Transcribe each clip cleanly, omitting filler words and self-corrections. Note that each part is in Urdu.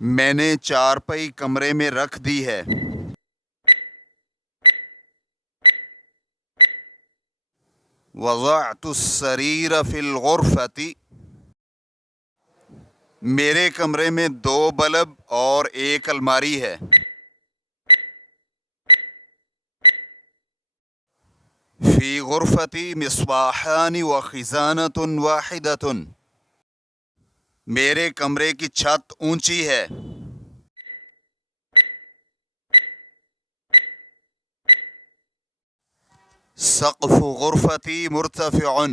میں نے چارپائی کمرے میں رکھ دی ہے۔ وضعت السریر فی الغرفۃ، میرے کمرے میں 2 بلب اور 1 الماری ہے۔ فی غرفتی مصباحان وخزانۃ واحدۃ، میرے کمرے کی چھت اونچی ہے۔ سقف غرفتی مرتفع،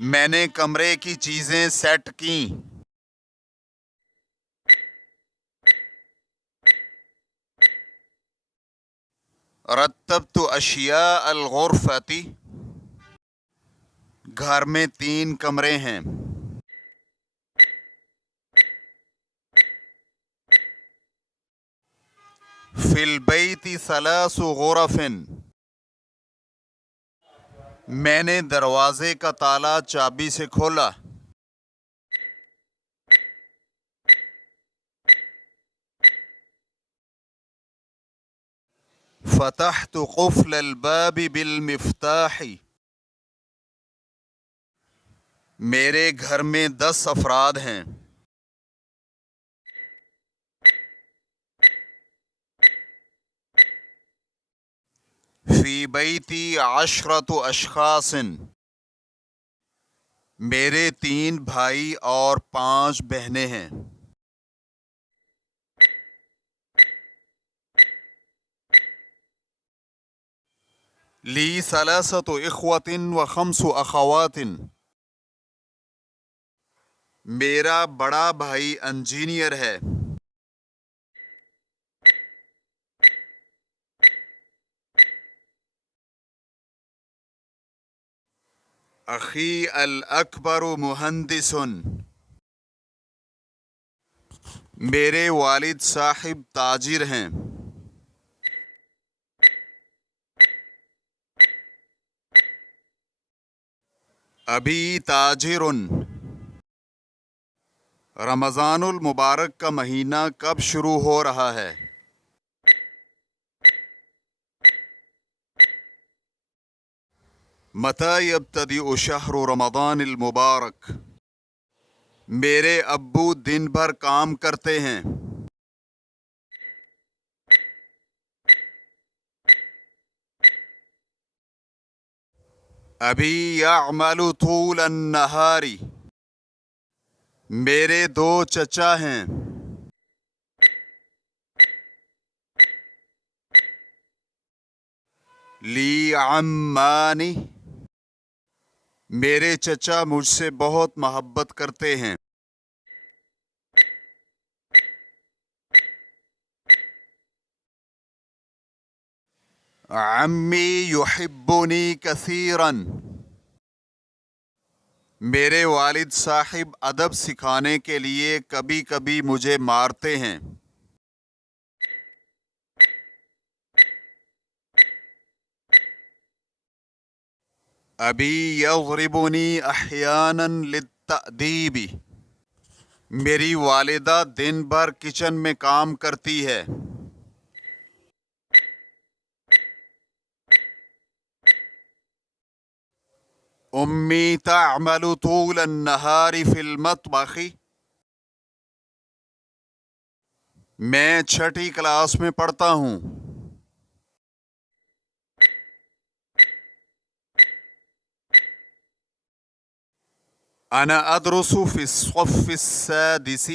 میں نے کمرے کی چیزیں سیٹ کیں۔ رتبت اشیاء الغرفۃ، گھر میں 3 کمرے ہیں۔ فی البیت 3 غرف، میں نے دروازے کا تالا چابی سے کھولا۔ فتحت قفل الباب بالمفتاح، میرے گھر میں 10 افراد ہیں۔ فی بیتی 10 اشخاص، میرے 3 بھائی اور 5 بہنیں ہیں۔ لی 3 اخوۃ و5 اخوات، میرا بڑا بھائی انجینئر ہے۔ اخی الاکبر مہندس، میرے والد صاحب تاجر ہیں۔ ابی تاجر، رمضان المبارک کا مہینہ کب شروع ہو رہا ہے؟ متی یبتدئ شہر رمضان المبارک، میرے ابو دن بھر کام کرتے ہیں۔ ابی یعمل طول النہار، میرے 2 چچا ہیں۔ لی عمان، میرے چچا مجھ سے بہت محبت کرتے ہیں۔ عمی یحبنی کثیرا، میرے والد صاحب ادب سکھانے کے لیے کبھی کبھی مجھے مارتے ہیں۔ ابی یضربنی احیانا للتأدیب، میری والدہ دن بھر کچن میں کام کرتی ہے۔ امی تعمل طول النہار فی المطبخ، میں 6ٹھی کلاس میں پڑھتا ہوں۔ انا ادرس فی الصف السادس،